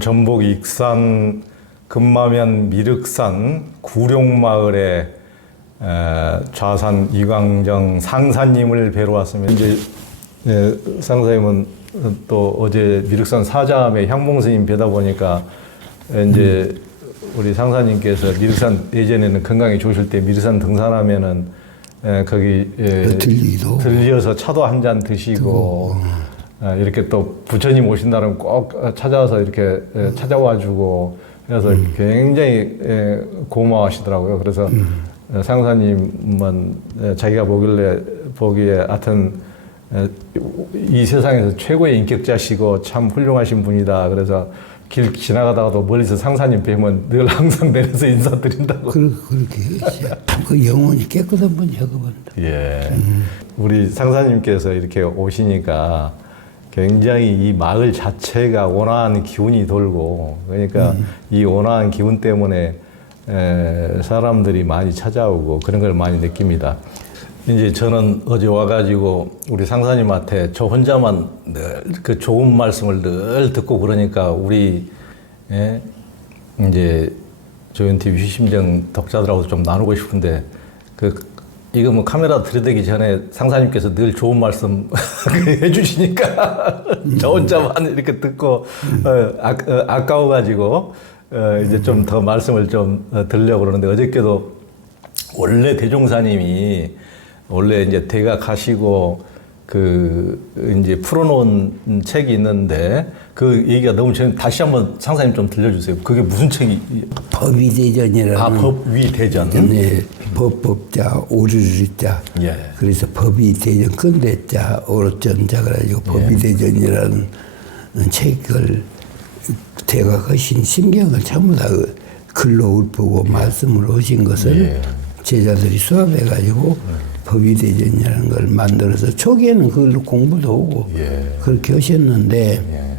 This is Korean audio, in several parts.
전북 익산 금마면 미륵산 구룡마을에 좌산 이광정 상사님을 뵈러 왔습니다. 이제 상사님은 또 어제 미륵산 사자암의 향봉 스님 뵈다 보니까 이제 우리 상사님께서 미륵산 예전에는 건강이 좋으실 때 미륵산 등산하면은 거기 들려서 차도 한 잔 드시고 이렇게 또 부처님 오신다면 꼭 찾아와서 이렇게 찾아와주고 그래서 굉장히 고마워하시더라고요. 그래서 상사님은 자기가 보기에 하여튼 이 세상에서 최고의 인격자시고 참 훌륭하신 분이다. 그래서 길 지나가다가도 멀리서 상사님 뵈면 늘 항상 내려서 인사드린다고. 그렇게 했지. 그 영혼이 깨끗한 분이야, 그분. 예. 우리 상사님께서 이렇게 오시니까 굉장히 이 마을 자체가 온화한 기운이 돌고, 그러니까 이 온화한 기운 때문에 사람들이 많이 찾아오고 그런 걸 많이 느낍니다. 이제 저는 어제 와가지고 우리 상사님한테 저 혼자만 늘 그 좋은 말씀을 늘 듣고 그러니까 우리 이제 조연TV 휘심정 독자들하고 좀 나누고 싶은데 이거 뭐 카메라 들이대기 전에 상사님께서 늘 좋은 말씀 해주시니까 저 혼자만 이렇게 듣고 아까워가지고 이제 좀 더 말씀을 좀 드리려고 그러는데 어저께도 원래 대종사님이 원래 이제 대가 가시고 이제 풀어놓은 책이 있는데 그 얘기가 너무 다시 한번 상사님 좀 들려주세요. 그게 무슨 책이? 법위대전이라는. 법위대전. 네, 법자 오르르자. 예. 그래서 법위대전 근대자 오르전자 그래가지고 법위대전이라는 책을 대가 거신 심경을 전부 다 글로 읊고 말씀을 하신 것을 제자들이 수합해가지고 법위대전이라는 걸 만들어서 초기에는 그걸로 공부도 하고 그렇게 하셨는데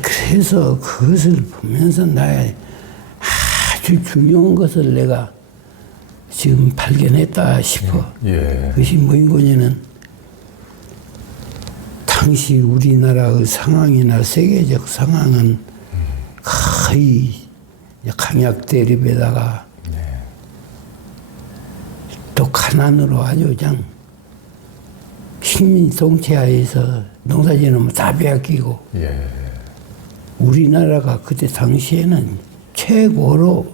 그래서 그것을 보면서 나의 아주 중요한 것을 내가 지금 발견했다 싶어. 그것이 뭐인고니는 당시 우리나라의 상황이나 세계적 상황은 거의 강약 대립에다가 또 가난으로 아주 그냥 식민 통치하에서 농사지으면 다 빼앗기고 우리나라가 그때 당시에는 최고로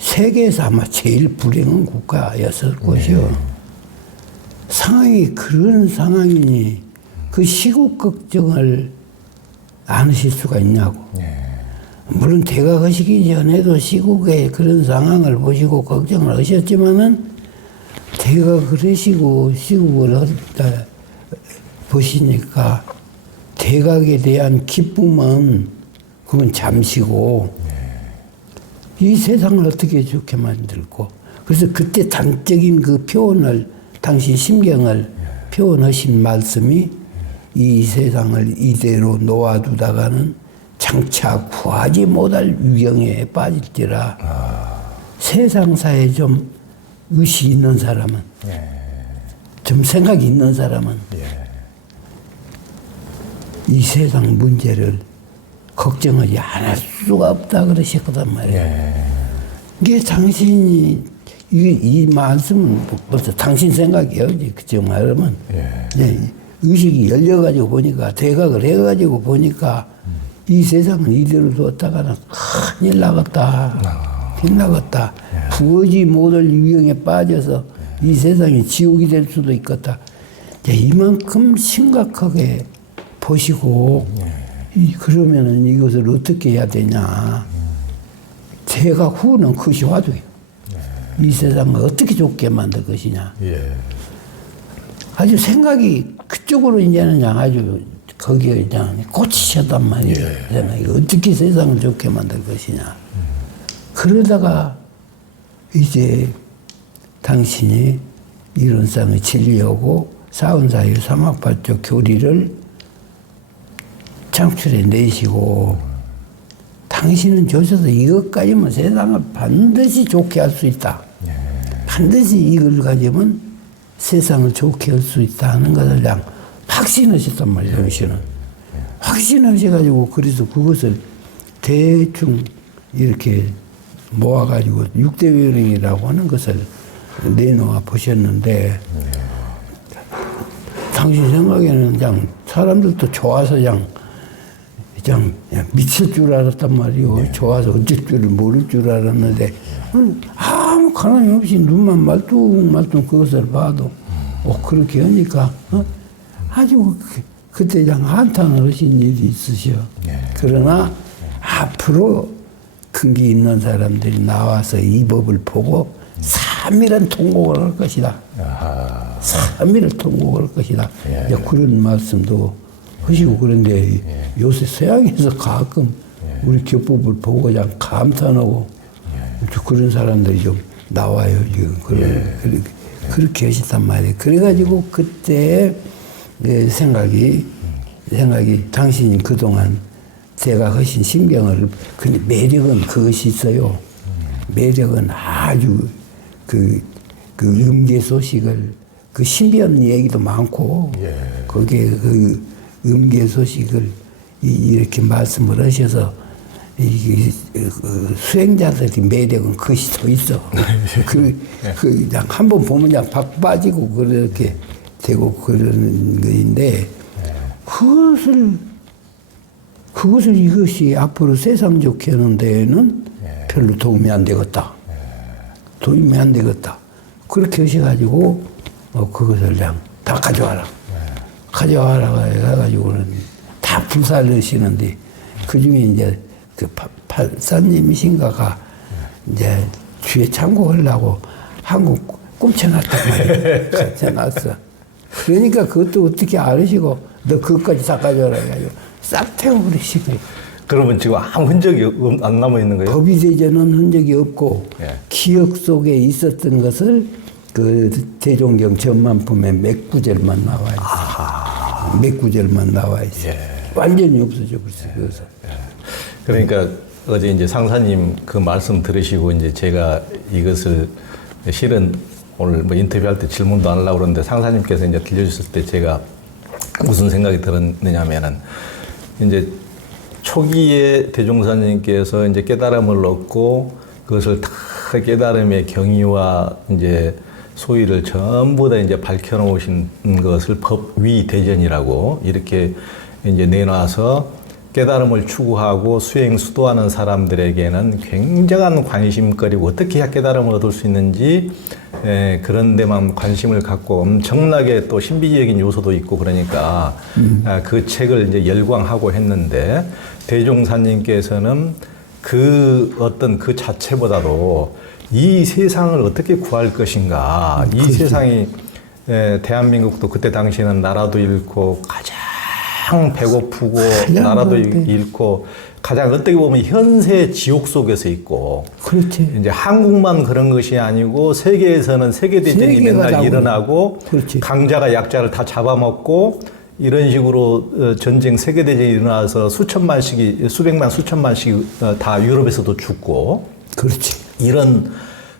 세계에서 아마 제일 불행한 국가였을 것이요. 상황이 그런 상황이니 그 시국 걱정을 안 하실 수가 있냐고. 물론 대가 거시기 전에도 시국의 그런 상황을 보시고 걱정을 하셨지만은 대가 그러시고 시국을 하다 보시니까 대각에 대한 기쁨은 그건 잠시고 이 세상을 어떻게 좋게 만들고 그래서 그때 단적인 그 표현을 당신 심경을 표현하신 말씀이 이 세상을 이대로 놓아두다가는 장차 구하지 못할 위경에 빠질지라 세상사에 좀 의식 있는 사람은 좀 생각이 있는 사람은 이 세상 문제를 걱정하지 않을 수가 없다 그러셨거든 말이에요. 이게 당신이 이 말씀은 벌써 당신 생각이에요. 그쪽 말하면 의식이 열려가지고 보니까 대각을 해가지고 보니까 이 세상은 이대로 뒀다가는 큰일 나겠다. 큰일 나겠다. 구하지 못할 유형에 빠져서 이 세상이 지옥이 될 수도 있겠다. 이만큼 심각하게 보시고 그러면은 이것을 어떻게 해야 되냐. 제가 후는 그것이 화두예요. 이 세상을 어떻게 좋게 만들 것이냐. 아주 생각이 그쪽으로 이제는 아주 거기에 그냥 꽂히셨단 말이에요. 이거 어떻게 세상을 좋게 만들 것이냐. 그러다가 이제 당신이 이론상의 진리하고 사은사유 삼학발조 교리를 창출해 내시고 당신은 조셔서 이것까지면 세상을 반드시 좋게 할 수 있다. 반드시 이걸 가지면 세상을 좋게 할 수 있다 하는 것을 그냥 확신하셨단 말이에요, 당신은. 확신하셔가지고 그래서 그것을 대충 이렇게 모아가지고 6대 요령이라고 하는 것을 내놓아 보셨는데 당신 생각에는 그냥 사람들도 좋아서 그냥 미칠 줄 알았단 말이요. 좋아서 어쩔 줄을 모를 줄 알았는데 아무 가망이 없이 눈만 말뚱말뚱 그것을 봐도 그렇게 하니까 아주 그때 그냥 한탄을 하신 일이 있으셔. 그러나 앞으로 근기 있는 사람들이 나와서 이 법을 보고 삼일은 통곡을 할 것이다. 삼일을 통곡을 할 것이다. 이제 그런 말씀도 하시고 그런데 요새 서양에서 가끔 우리 교법을 보고 그냥 감탄하고 그런 사람들이 좀 나와요. 지금 그렇게 하셨단 말이에요. 그래가지고 그때 생각이 당신이 그동안 제가 하신 신경을 근데 매력은 그것이 있어요. 매력은 아주 그 음계 소식을 그 신비한 얘기도 많고 거기에 그 음계 소식을 이렇게 말씀을 하셔서 수행자들이 매력은 그것이 더 있어. 그냥 한번 보면 그냥 박 빠지고 그렇게 되고 그러는 거인데 그것을 이것이 앞으로 세상 좋게 하는 데에는 별로 도움이 안 되겠다. 도움이 안 되겠다. 그렇게 하셔가지고 그것을 그냥 다 가져와라. 가져와라 해가지고는 다 불살르시는데 그 중에 이제 그 팔사님이신가가 이제 뒤에 참고하려고 한국 꼼쳐놨단 말이에요. 꼼쳐놨어. 그러니까 그것도 어떻게 알으시고 너 그것까지 다 가져와라 해가지고 싹 태워버리시고. 그러면 지금 아무 흔적이 안 남아 있는 거예요? 법의대전은 흔적이 없고 기억 속에 있었던 것을 그 대종경 전만품에 몇 구절만 나와 있어요. 몇 구절만 나와 있어요. 완전히 없어져 버렸어요. 그래서. 그러니까 어제 이제 상사님 그 말씀 들으시고 이제 제가 이것을 실은 오늘 뭐 인터뷰할 때 질문도 안 하려고 그러는데 상사님께서 이제 들려주셨을 때 제가 무슨 생각이 들었느냐면은 이제 초기에 대종사님께서 이제 깨달음을 얻고 그것을 다 깨달음의 경위와 이제 소위를 전부 다 이제 밝혀놓으신 것을 법위 대전이라고 이렇게 이제 내놔서 깨달음을 추구하고 수행 수도하는 사람들에게는 굉장한 관심거리고 어떻게 해야 깨달음을 얻을 수 있는지 그런 데만 관심을 갖고 엄청나게 또 신비적인 요소도 있고 그러니까 그 책을 이제 열광하고 했는데 대종사님께서는 그 어떤 그 자체보다도 이 세상을 어떻게 구할 것인가 이 세상이 대한민국도 그때 당시에는 나라도 잃고 가장 배고프고 나라도 잃고 가장 어떻게 보면 현세 지옥 속에서 있고 그렇지. 이제 한국만 그런 것이 아니고 세계에서는 세계대전이 맨날 일어나고 그렇지. 강자가 약자를 다 잡아먹고 이런 식으로 전쟁 세계대전이 일어나서 수천만씩이 수백만 수천만씩이 다 유럽에서도 죽고 그렇지. 이런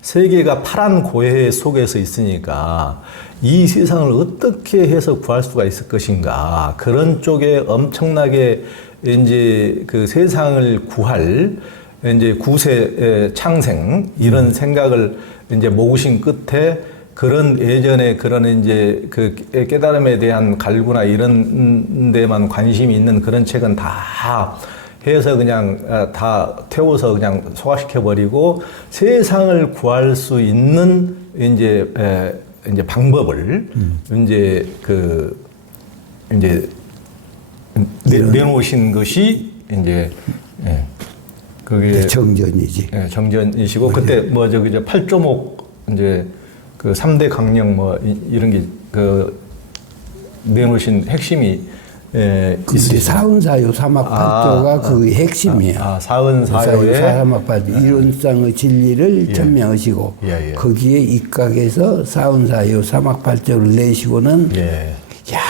세계가 파란 고해 속에서 있으니까 이 세상을 어떻게 해서 구할 수가 있을 것인가 그런 쪽에 엄청나게 이제 그 세상을 구할 이제 구세 창생 이런 생각을 이제 모으신 끝에 그런 예전에 그런 이제 그 깨달음에 대한 갈구나 이런 데만 관심이 있는 그런 책은 다 해서 그냥 다 태워서 그냥 소화시켜버리고 세상을 구할 수 있는 이제 방법을 이제 내놓으신 것이 이제 그게 정전이지. 정전이시고 그때 뭐 저기 이제 8조목 이제 그 3대 강령 뭐 이런 게 그 내놓으신 핵심이 근데 사은사요 사막팔조가 그 핵심이야. 사은사요의 사막팔조 이론상의 진리를 천명하시고 거기에 입각해서 사은사요 사막팔조를 내시고는 야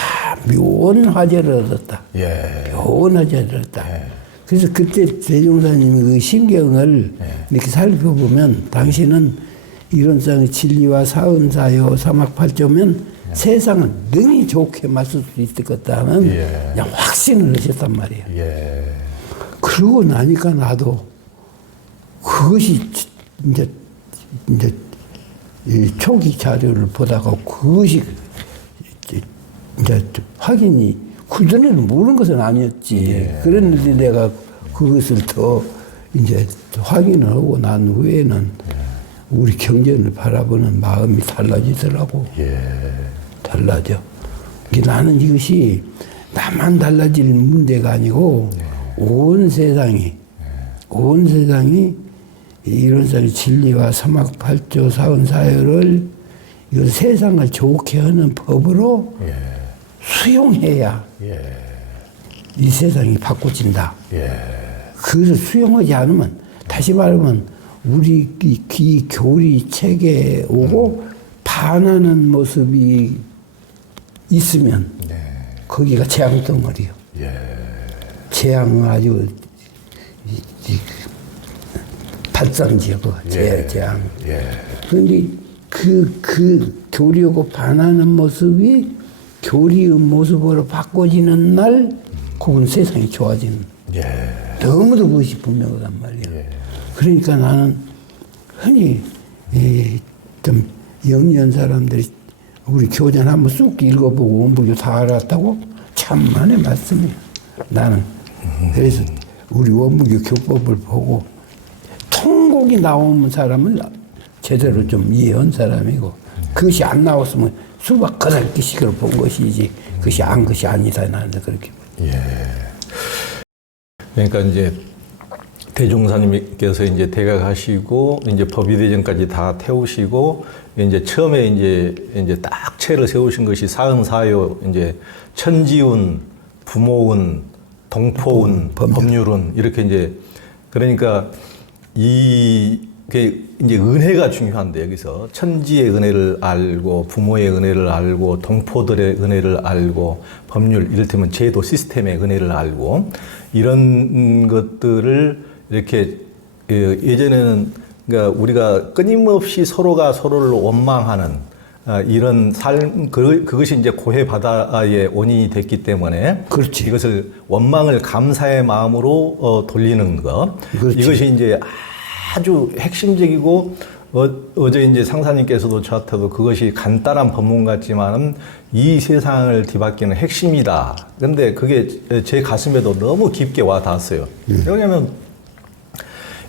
묘한 화제를 얻었다. 묘한 화제를 얻었다. 그래서 그때 대종사님의 그 신경을 이렇게 살펴보면 당신은 이론상의 진리와 사은사요 사막팔조면 세상은 능히 좋게 맞을 수 있을 것다는 예. 그냥 확신을 하셨단 말이에요. 예. 그러고 나니까 나도 그것이 이제 이 초기 자료를 보다가 그것이 이제 확인이 그전에는 모르는 것은 아니었지. 예. 그랬는데 내가 그것을 더 이제 확인을 하고 난 후에는 우리 경전을 바라보는 마음이 달라지더라고. 예. 달라져. 나는 이것이 나만 달라질 문제가 아니고 온 세상이 이런 진리와 사막팔조 사은사열을 이 세상을 좋게 하는 법으로 예. 수용해야 예. 이 세상이 바꿔진다. 예. 그것을 수용하지 않으면 다시 말하면 우리 이 교리 체계에 오고 반하는 모습이 있으면 네. 거기가 재앙 덩어리요. 예. 재앙은 아주 발상지요. 예. 재앙. 예. 그런데 그 교리하고 반하는 모습이 교리의 모습으로 바꿔지는 날 그건 세상이 좋아지는. 예. 너무도 그것이 분명하단 말이에요. 예. 그러니까 나는 흔히 좀 영리한 사람들이 우리 교전 한번 쑥 읽어보고 원불교 다 알았다고 참만의 말씀이에요. 나는 그래서 우리 원불교 교법을 보고 통곡이 나오는 사람은 제대로 좀 이해한 사람이고 그것이 안 나왔으면 수박 거달기식으로 본 것이지 그것이 것이 아니다 나는 그렇게. 예. 그러니까 이제 대종사님께서 이제 대각하시고 이제 법위대전까지 다 태우시고 이제 처음에 이제 딱 체를 세우신 것이 사응사요 이제 천지운, 부모운, 동포운, 법률운 이렇게 이제 그러니까 이게 이제 은혜가 중요한데 여기서 천지의 은혜를 알고 부모의 은혜를 알고 동포들의 은혜를 알고 법률 이를테면 제도 시스템의 은혜를 알고 이런 것들을 이렇게 예전에는 그러니까 우리가 끊임없이 서로가 서로를 원망하는 이런 삶 그것이 이제 고해 바다의 원인이 됐기 때문에 그렇지. 이것을 원망을 감사의 마음으로 돌리는 것 그렇지. 이것이 이제 아주 핵심적이고 어제 이제 상사님께서도 저한테도 그것이 간단한 법문 같지만은 이 세상을 뒤바뀌는 핵심이다. 근데 그게 제 가슴에도 너무 깊게 와 닿았어요. 왜냐하면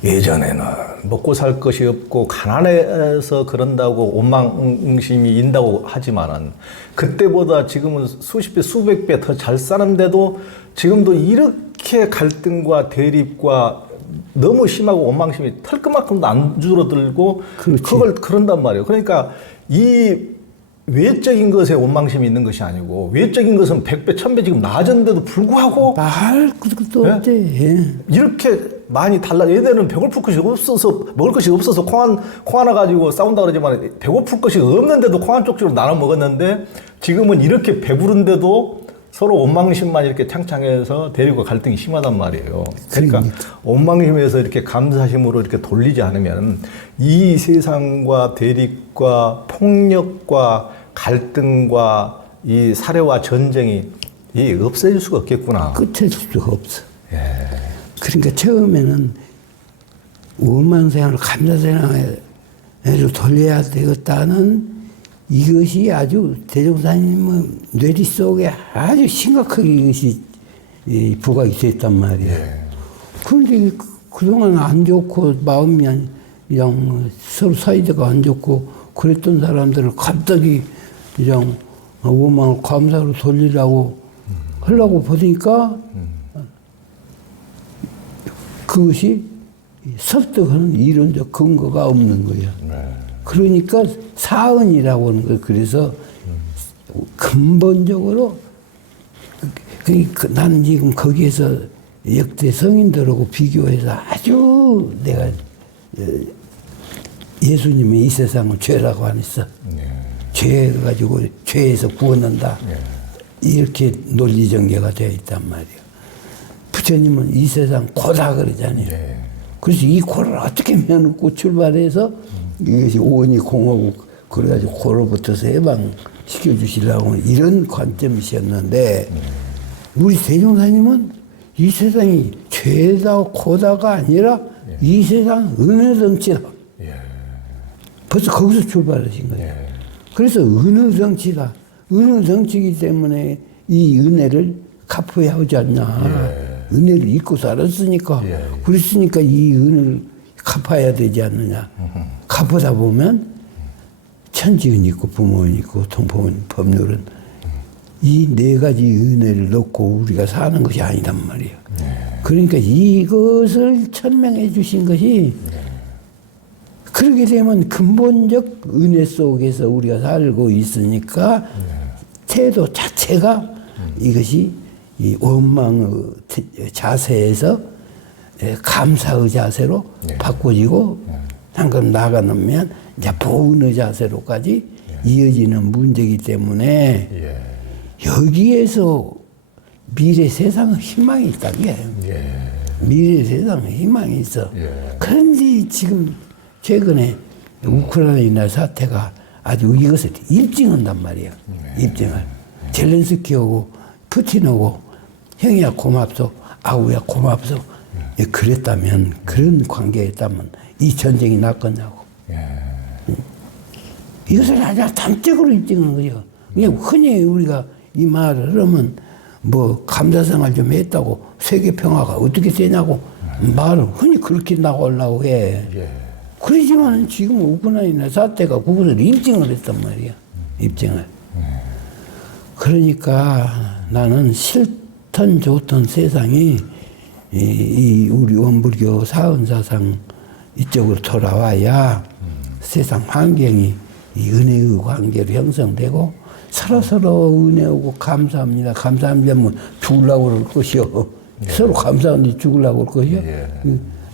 예전에는 먹고 살 것이 없고 가난해서 그런다고 원망심이 인다고 하지만은 그때보다 지금은 수십 배, 수백 배 더 잘 사는데도 지금도 이렇게 갈등과 대립과 너무 심하고 원망심이 털끝만큼도 안 줄어들고 그렇지. 그걸 그런단 말이에요. 그러니까 이 외적인 것에 원망심이 있는 것이 아니고 외적인 것은 100배, 1000배 지금 나아졌는데도 불구하고 말 것도 예? 없지. 예. 이렇게 많이 달라. 얘네는 배고플 것이 없어서 먹을 것이 없어서 콩 하나 가지고 싸운다 그러지만 배고플 것이 없는데도 콩 한 쪽지로 나눠 먹었는데 지금은 이렇게 배부른데도 서로 원망심만 이렇게 창창해서 대립과 갈등이 심하단 말이에요. 그러니까 원망심에서 이렇게 감사심으로 이렇게 돌리지 않으면 이 세상과 대립과 폭력과 갈등과 이 사례와 전쟁이 없어질 수가 없겠구나. 끝일 수가 없어. 예. 그러니까 처음에는 원망생활을 감사생활로 돌려야 되겠다는 이것이 아주 대종사님은 뇌리 속에 아주 심각하게 이것이 부각이 됐단 말이에요. 예. 그런데 그동안 안 좋고 마음이 그냥 서로 사이가 안 좋고 그랬던 사람들을 갑자기 그냥 원망을 감사로 돌리려고 하려고 보니까 그것이 설득하는 이론적 근거가 없는 거예요. 네. 그러니까 사은이라고 하는 거예요. 그래서 근본적으로 그러니까 나는 지금 거기에서 역대 성인들하고 비교해서 아주 내가 예수님이 이 세상을 죄라고 안 했어. 죄 가지고 죄에서 구원한다. 이렇게 논리전개가 되어 있단 말이에요. 부처님은 이 세상 고다 그러잖아요. 그래서 이 고를 어떻게 면놓고 출발해서 이것이 오니 공하고 그래가지고 고로부터서 해방 시켜주시려고 이런 관점이셨는데 우리 대종사님은 이 세상이 죄다 고다가 아니라 이 세상 은혜 정치다. 벌써 거기서 출발하신 거예요. 그래서 은혜 정치다. 은혜 정치이기 때문에 이 은혜를 갚아야 하지 않냐. 은혜를 잊고 살았으니까 그랬으니까 이 은혜를 갚아야 되지 않느냐. 갚아다 보면 천지은 있고 부모은 있고 통포은 법률은 이 네 가지 은혜를 넣고 우리가 사는 것이 아니란 말이에요. 그러니까 이것을 천명해 주신 것이 그렇게 되면 근본적 은혜 속에서 우리가 살고 있으니까 태도 자체가 이것이 이 원망의 자세에서 감사의 자세로 바꿔지고 한걸 나가놓으면 이제 보은의 자세로까지 이어지는 문제이기 때문에 여기에서 미래 세상의 희망이 있다는 게 미래 세상의 희망이 있어. 그런데 지금 최근에 우크라이나 사태가 아주 이것을 입증한단 말이에요. 입증을. 젤렌스키하고 푸틴하고 형이야 고맙소, 아우야 고맙소. 그랬다면 그런 관계였다면 이 전쟁이 났겠냐고. 이것을 아주 단적으로 입증하는 거죠. 그냥 흔히 우리가 이 말을 하면 뭐 감사생활 좀 했다고 세계 평화가 어떻게 되냐고 말을 흔히 그렇게 나오려고 해. 그러지만 지금 우크라이나 사태가 그것을 입증을 했단 말이야. 입증을. 그러니까 나는 싫던 좋던 세상이 이 우리 원불교 사은사상 이쪽으로 돌아와야 세상 환경이 이 은혜의 관계로 형성되고 서로서로 은혜하고 감사합니다. 감사합니다. 뭐 죽으려고 그럴 것이요. 서로 감사하는데 죽으려고 그럴 것이요.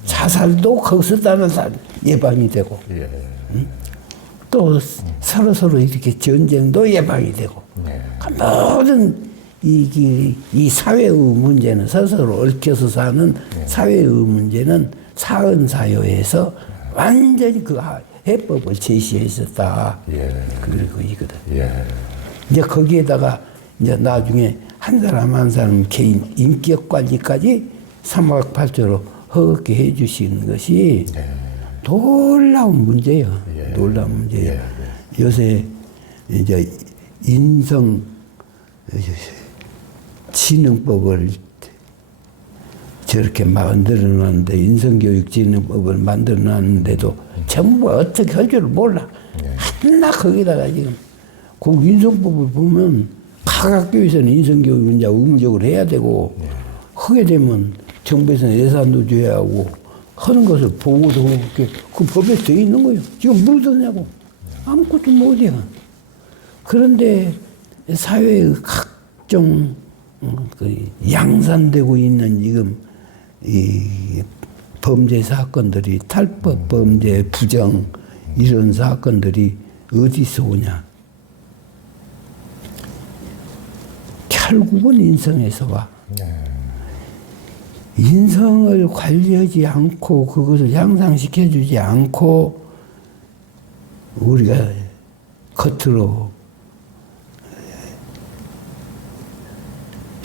자살도 거기서 따는 예방이 되고 또 서로서로 이렇게 전쟁도 예방이 되고 모든 이 사회의 문제는 서로 얽혀서 사는 사회의 문제는 사은사요에서 완전히 그 해법을 제시했었다. 그리고 이거다. 이제 거기에다가 이제 나중에 한 사람 한 사람 개인 인격 관리까지 삼각팔조로 허겁게 해주시는 것이 놀라운 문제예요. 놀라운 문제예요. 요새 이제 인성 지능법을 저렇게 만들어 놨는데 인성교육진흥법을 만들어 놨는데도 전부 어떻게 할 줄 몰라. 하나 거기다가 지금 그 인성법을 보면 각 학교에서는 인성교육을 이제 의무적으로 해야 되고 하게 되면 정부에서는 예산도 줘야 하고 하는 것을 보고도 그 법에 써 있는 거예요. 지금 묻었냐고. 아무것도 못해요. 그런데 사회의 각종 그 양산되고 있는 지금 이 범죄 사건들이 탈법 범죄 부정 이런 사건들이 어디서 오냐? 결국은 인성에서 와. 인성을 관리하지 않고 그것을 향상시켜주지 않고 우리가 겉으로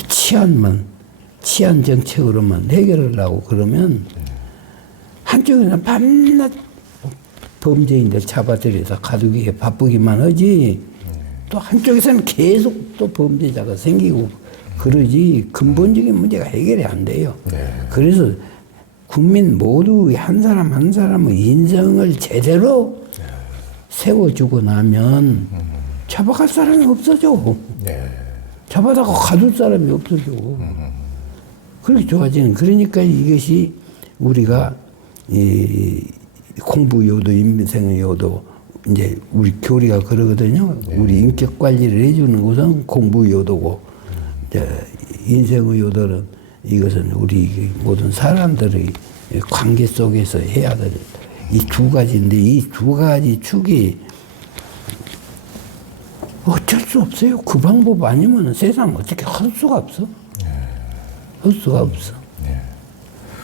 치안 정책으로만 해결하려고 그러면 한쪽에서는 밤낮 범죄인들 잡아들여서 가두기에 바쁘기만 하지 또 한쪽에서는 계속 또 범죄자가 생기고 그러지 근본적인 문제가 해결이 안 돼요. 그래서 국민 모두 한 사람 한 사람의 인성을 제대로 세워주고 나면 잡아갈 사람이 없어져. 잡아다가 가둘 사람이 없어져. 그렇게 좋아지는. 그러니까 이것이 우리가 이 공부요도 인생요도 이제 우리 교리가 그러거든요. 우리 인격 관리를 해주는 것은 공부요도고 인생의 요도는 이것은 우리 모든 사람들의 관계 속에서 해야 될 이 두 가지인데 이 두 가지 축이 어쩔 수 없어요. 그 방법 아니면 세상 어떻게 할 수가 없어. 할 수가 없어.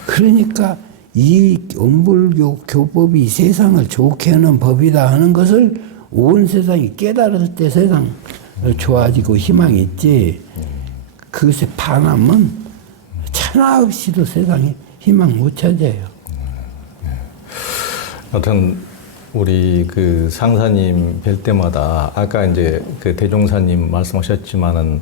그러니까 이 원불교 교법이 세상을 좋게 하는 법이다 하는 것을 온 세상이 깨달을 때 세상 좋아지고 희망이 있지. 그것에 반하면 천하 없이도 세상에 희망 못 찾아요. 하여튼 우리 그 상사님 뵐 때마다 아까 이제 그 대종사님 말씀하셨지만은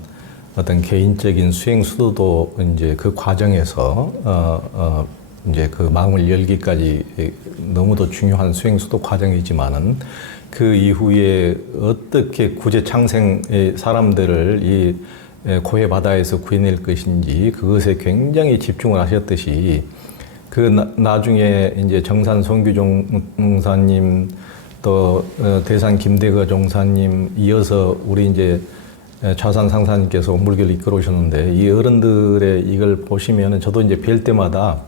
어떤 개인적인 수행 수도도 이제 그 과정에서 이제 그 마음을 열기까지 너무도 중요한 수행 수도 과정이지만은 그 이후에 어떻게 구제 창생의 사람들을 이 고해 바다에서 구해낼 것인지 그것에 굉장히 집중을 하셨듯이 그 나중에 이제 정산 송규종 종사님 또 대산 김대거 종사님 이어서 우리 이제 좌산 상사님께서 물결을 이끌어 오셨는데 이 어른들의 이걸 보시면은 저도 이제 뵐 때마다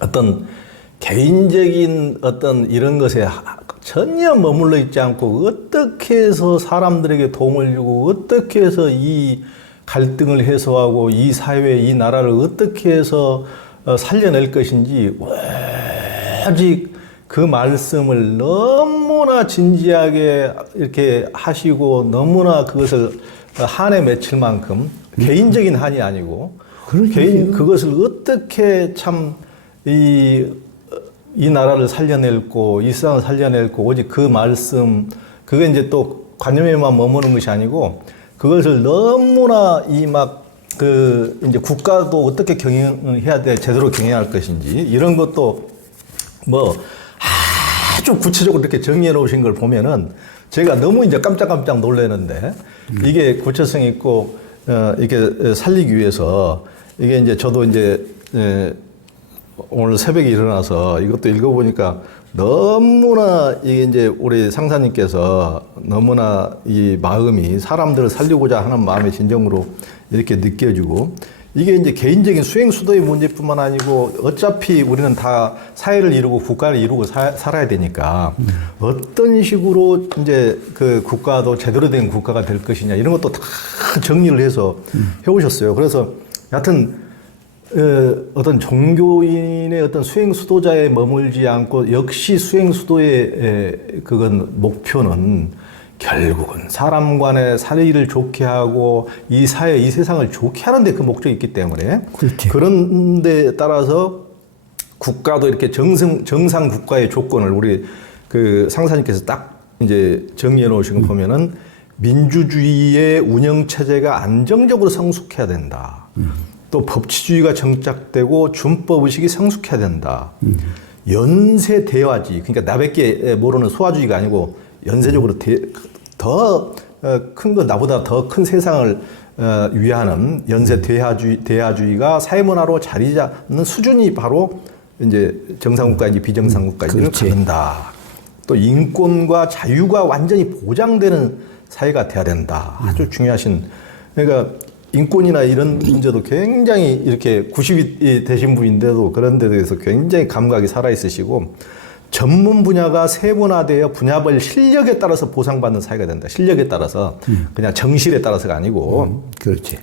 어떤 개인적인 어떤 이런 것에 전혀 머물러 있지 않고 어떻게 해서 사람들에게 도움을 주고 어떻게 해서 이 갈등을 해소하고 이 사회, 이 나라를 어떻게 해서 살려낼 것인지 오직 그 말씀을 너무나 진지하게 이렇게 하시고 너무나 그것을 한에 맺힐 만큼 개인적인 한이 아니고 그것을 어떻게 참 이 나라를 살려낼고 이 세상을 살려낼고 오직 그 말씀 그게 이제 또 관념에만 머무는 것이 아니고 그것을 너무나 이제 국가도 어떻게 경영해야 돼 제대로 경영할 것인지 이런 것도 뭐 아주 구체적으로 이렇게 정리해 놓으신 걸 보면은 제가 너무 이제 깜짝깜짝 놀라는데 이게 구체성 있고 이렇게 살리기 위해서 이게 이제 저도 이제 오늘 새벽에 일어나서 이것도 읽어보니까 너무나 이게 이제 우리 상사님께서 너무나 이 마음이 사람들을 살리고자 하는 마음의 진정으로 이렇게 느껴지고 이게 이제 개인적인 수행 수도의 문제뿐만 아니고 어차피 우리는 다 사회를 이루고 국가를 이루고 살아야 되니까 어떤 식으로 이제 그 국가도 제대로 된 국가가 될 것이냐 이런 것도 다 정리를 해서 해오셨어요. 그래서 여하튼 어떤 종교인의 어떤 수행 수도자에 머물지 않고 역시 수행 수도의 그건 목표는 결국은 사람 간의 사이를 좋게 하고 이 사회, 이 세상을 좋게 하는 데 그 목적이 있기 때문에 그렇지. 그런 데 따라서 국가도 이렇게 정상 국가의 조건을 우리 그 상사님께서 딱 이제 정리해 놓으신 거 보면은 민주주의의 운영 체제가 안정적으로 성숙해야 된다. 또 법치주의가 정착되고 준법 의식이 성숙해야 된다. 연세 대화주의, 그러니까 나밖에 모르는 소화주의가 아니고 연세적으로 더 큰 거 나보다 더 큰 세상을 위하는 연세 대화주의가 사회문화로 자리 잡는 수준이 바로 이제 정상국가인지 비정상국가인지를 가른다. 또 인권과 자유가 완전히 보장되는 사회가 돼야 된다. 아주 중요하신 그러니까. 인권이나 이런 문제도 굉장히 이렇게 90이 되신 분인데도 그런 데 대해서 굉장히 감각이 살아있으시고 전문 분야가 세분화되어 분야별 실력에 따라서 보상받는 사회가 된다. 실력에 따라서 그냥 정실에 따라서가 아니고 그렇지.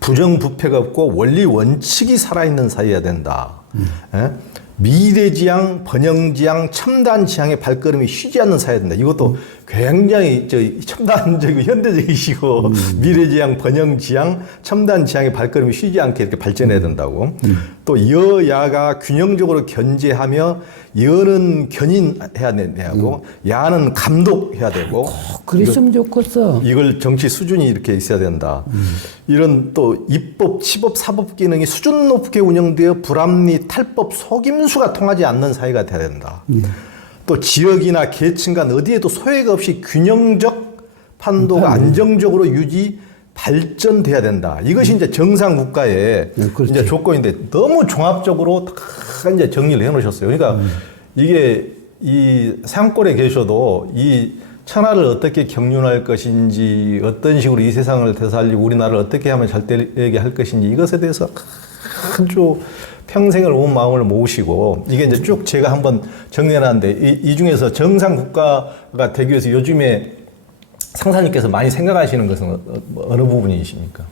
부정부패가 없고 원리 원칙이 살아있는 사회여야 된다. 미래지향, 번영지향, 첨단지향의 발걸음이 쉬지 않는 사회가 된다. 이것도 굉장히 첨단적이고 현대적이시고 미래지향, 번영지향, 첨단지향의 발걸음이 쉬지 않게 이렇게 발전해야 된다고. 또 여야가 균형적으로 견제하며 여는 견인해야 되고 야는 감독해야 되고. 그랬으면 좋겠어. 이걸 정치 수준이 이렇게 있어야 된다. 이런 또 입법, 치법, 사법 기능이 수준 높게 운영되어 불합리, 탈법, 속임수가 통하지 않는 사회가 돼야 된다. 또 지역이나 계층 간 어디에도 소외가 없이 균형적 판도가 안정적으로 유지, 발전돼야 된다. 이것이 이제 정상 국가의 이제 조건인데 너무 종합적으로 다 이제 정리를 해 놓으셨어요. 그러니까 이게 이 산골에 계셔도 이 천하를 어떻게 경륜할 것인지 어떤 식으로 이 세상을 되살리고 우리나라를 어떻게 하면 잘 되게 할 것인지 이것에 대해서 아주 평생을 온 마음을 모으시고 이게 이제 쭉 제가 한번 정리해놨는데 이 중에서 정상 국가가 되기 위해서 요즘에 상사님께서 많이 생각하시는 것은 어느 부분이십니까?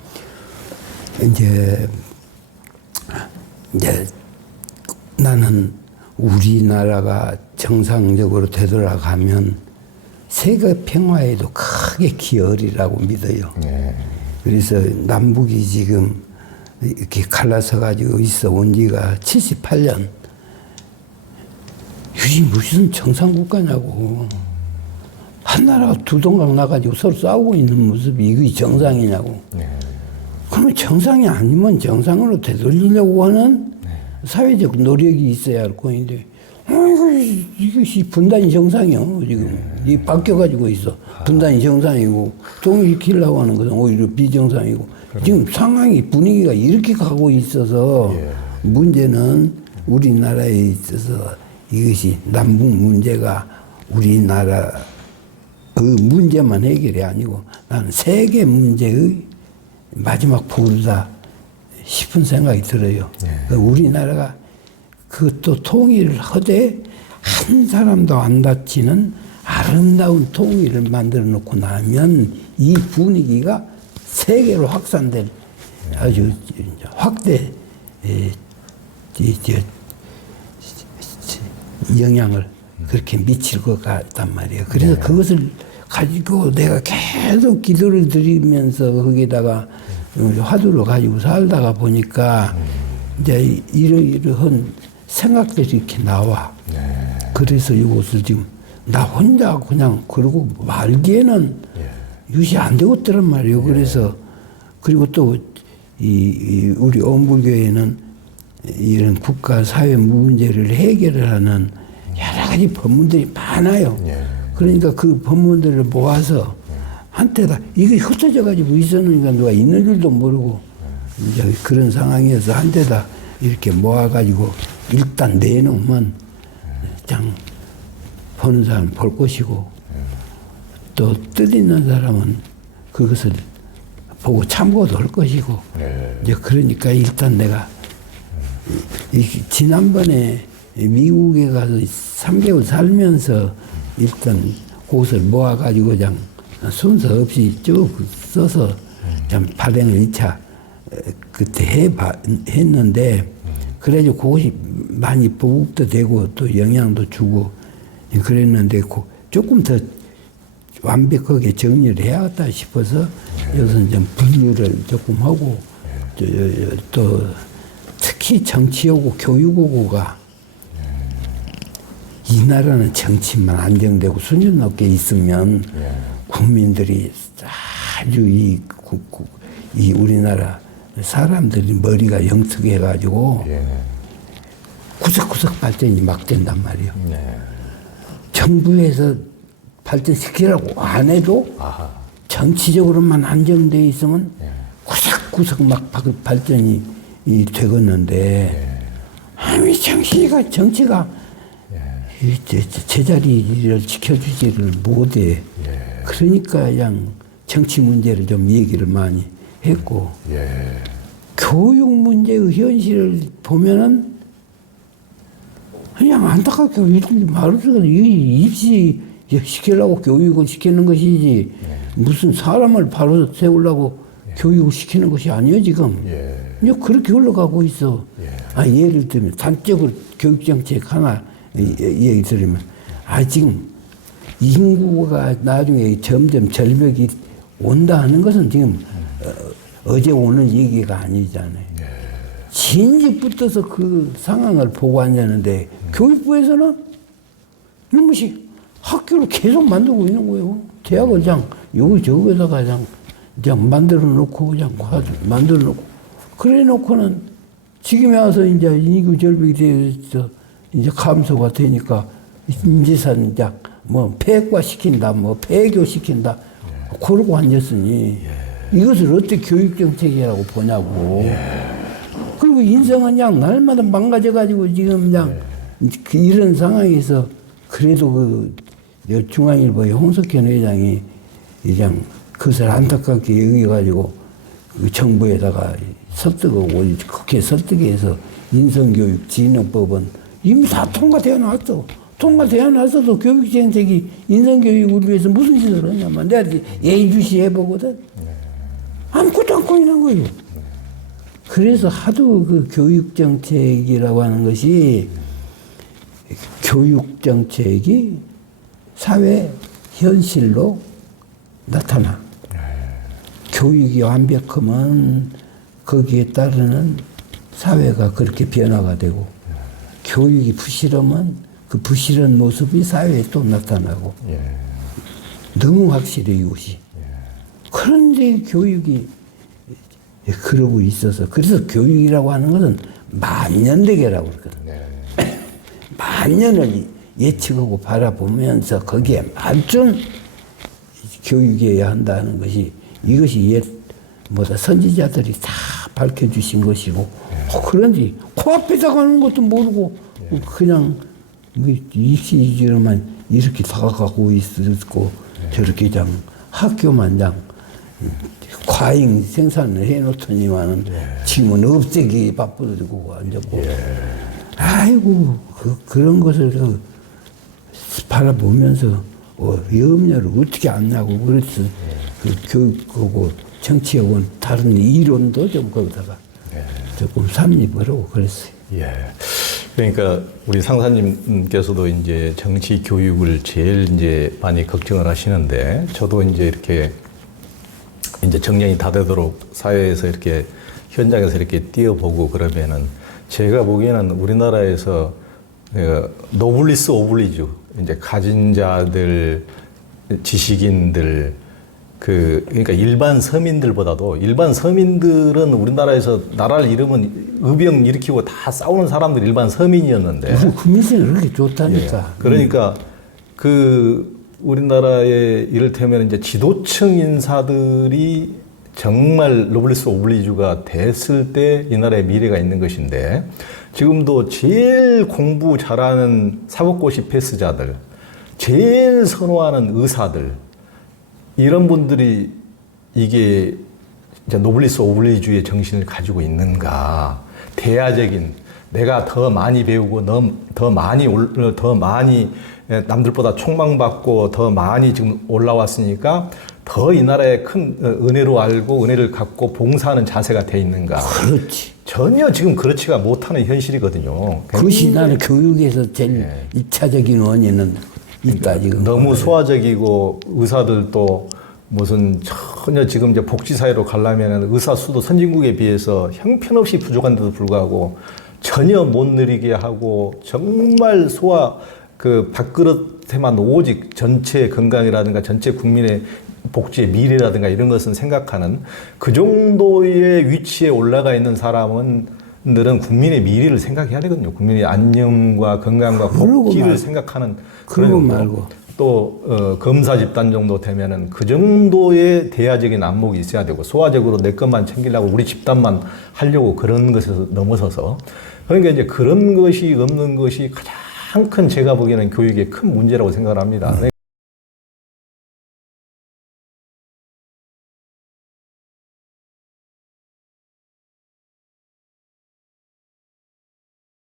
이제 나는 우리나라가 정상적으로 되돌아가면 세계 평화에도 크게 기여하리라고 믿어요. 네. 그래서 남북이 지금 이렇게 갈라서 가지고 있어 온 지가 78년. 이게 무슨 정상국가냐고. 한 나라가 두 동강 나가지고 서로 싸우고 있는 모습이 이게 정상이냐고. 네. 그러면 정상이 아니면 정상으로 되돌리려고 하는 사회적 노력이 있어야 할 건데, 이것이 분단이 정상이요. 지금 이 바뀌어가지고 있어. 분단이 정상이고 통일시키려고 하는 것은 오히려 비정상이고. 지금 상황이 분위기가 이렇게 가고 있어서 문제는 우리나라에 있어서 이것이 남북 문제가 우리나라의 문제만 해결이 아니고 나는 세계 문제의 마지막 보루다 싶은 생각이 들어요. 우리나라가 그것도 통일을 하되 한 사람도 안 다치는 아름다운 통일을 만들어 놓고 나면 이 분위기가 세계로 확산될 아주 확대 영향을 그렇게 미칠 것 같단 말이에요. 그래서 그것을 가지고 내가 계속 기도를 드리면서 거기다가 화두를 가지고 살다가 보니까 이제 이러이러한 생각들이 이렇게 나와. 그래서 이것을 지금 나 혼자 그냥 그러고 말기에는 유시 안 되겠더란 말이에요. 그래서 그리고 또 우리 온불교회는 이런 국가 사회 문제를 해결을 하는 여러 가지 법문들이 많아요. 그러니까 그 법문들을 모아서 한때다 이게 흩어져 가지고 있었으니까 누가 있는 줄도 모르고 이제 그런 상황이어서 한때다 이렇게 모아 가지고 일단 내놓으면 그냥 보는 사람 볼 것이고 또 뜻 있는 사람은 그것을 보고 참고도 할 것이고 이제 그러니까 일단 내가 지난번에 미국에 가서 3개월 살면서 일단 그것을 모아가지고 그냥 순서 없이 쭉 써서 참 발행을 2차 그때 했는데 그래가지고 그것이 많이 보급도 되고 또 영향도 주고 그랬는데 조금 더 완벽하게 정리를 해야겠다 싶어서 여기서 좀 분류를 조금 하고 또 특히 정치하고 교육하고가 이 나라는 정치만 안정되고 수준 높게 있으면 국민들이 아주 이 우리나라 사람들이 머리가 영특해가지고 구석구석 발전이 막 된단 말이에요. 정부에서 발전시키라고 안 해도 정치적으로만 안정돼 있으면 구석구석 막 발전이 되겠는데 아니 정치가 제자리를 지켜주지를 못해. 그러니까 그냥 정치 문제를 좀 얘기를 많이 했고 교육 문제의 현실을 보면은 그냥 안타깝게 이런 말을 쓰고 입시 시키려고 교육을 시키는 것이지 무슨 사람을 바로 세우려고 교육을 시키는 것이 아니에요 지금. 그렇게 흘러가고 있어. 예를 들면 단적으로 교육정책 하나 얘기 들으면 지금 인구가 나중에 점점 절벽이 온다 하는 것은 지금 어제 오늘 얘기가 아니잖아요. 진즉부터서 그 상황을 보고 앉았는데 교육부에서는 이것이 학교를 계속 만들고 있는 거예요. 대학을 그냥 여기저기에다가 그냥 만들어 놓고 그냥 만들어 놓고 그래 놓고는 지금에 와서 이제 인구 절벽이 되어서 이제 감소가 되니까 인재산 이제 뭐 폐과시킨다 뭐 폐교시킨다 그러고 앉았으니 이것을 어떻게 교육정책이라고 보냐고. 그리고 인생은 그냥 날마다 망가져가지고 지금 그냥 이런 상황에서 그래도 그 중앙일보의 홍석현 회장이 그냥 그것을 안타깝게 여기가지고 그 정부에다가 설득하고 국회 설득해서 인성교육 진흥법은 이미 다 통과되어 놨어. 통과되어 놨어도 교육정책이 인성교육을 위해서 무슨 짓을 하냐면 내가 예의주시해보거든. 아무것도 안 꼬이는 거예요. 그래서 하도 그 교육정책이라고 하는 것이 교육정책이 사회 현실로 나타나. 교육이 완벽하면 거기에 따르는 사회가 그렇게 변화가 되고, 교육이 부실하면 그 부실한 모습이 사회에 또 나타나고, 너무 확실해 이것이. 그런데 교육이 그러고 있어서, 그래서 교육이라고 하는 것은 만년대계라고 그러거든. 만년을 예측하고 바라보면서 거기에 맞춘 교육이어야 한다는 것이, 이것이 뭐다 선지자들이 다 밝혀주신 것이고, 그런지 코앞에다 가는 것도 모르고 그냥 입시지로만 이렇게 다가가고 있었고, 저렇게 장 학교만 장 과잉 생산을 해놓더니만은 지금은 없애기 바쁘고 앉았고, 아이고 그런 것을 바라보면서 염려를 어떻게 안 나고, 그래서 그 교육하고 정치하고 다른 이론도 좀 거기다가 조금 삽입하라고 그랬어요. 예. 그러니까 우리 상사님께서도 이제 정치 교육을 제일 이제 많이 걱정을 하시는데, 저도 이제 이렇게 이제 정년이 다 되도록 사회에서 이렇게 현장에서 이렇게 뛰어보고 그러면은, 제가 보기에는 우리나라에서 노블리스 오블리주, 이제 가진 자들, 지식인들, 그러니까 일반 서민들보다도, 일반 서민들은 우리나라에서 나라를 잃으면 의병 일으키고 다 싸우는 사람들이 일반 서민이었는데, 우리 국민성이 그렇게 좋다니까. 예, 그러니까 우리나라의 이를테면 이제 지도층 인사들이 정말 노블리스 오블리주가 됐을 때 이 나라의 미래가 있는 것인데, 지금도 제일 공부 잘하는 사법고시 패스자들, 제일 선호하는 의사들, 이런 분들이 이게 이제 노블리스 오블리주의 정신을 가지고 있는가? 대야적인, 내가 더 많이 배우고 더 많이 남들보다 촉망받고 더 많이 지금 올라왔으니까 더 이 나라의 큰 은혜로 알고 은혜를 갖고 봉사하는 자세가 돼 있는가? 그렇지. 전혀 지금 그렇지가 못하는 현실이거든요. 그것이 나는 교육에서 제일 일차적인 원인은 있다, 지금. 너무 소화적이고, 의사들도 무슨 전혀 지금 이제 복지사회로 가려면 의사 수도 선진국에 비해서 형편없이 부족한데도 불구하고 전혀 못 누리게 하고, 정말 그 밥그릇에만 오직 전체 건강이라든가 전체 국민의 복지의 미래라든가 이런 것은 생각하는, 그 정도의 위치에 올라가 있는 사람들은 국민의 미래를 생각해야 되거든요. 국민의 안녕과 건강과 복지를 생각하는 그런 그러고 정도. 말고. 또 검사 집단 정도 되면은 그 정도의 대야적인 안목이 있어야 되고, 소화적으로 내 것만 챙기려고 우리 집단만 하려고 그런 것에서 넘어서서, 그러니까 이제 그런 것이 없는 것이 가장 큰, 제가 보기에는 교육의 큰 문제라고 생각을 합니다.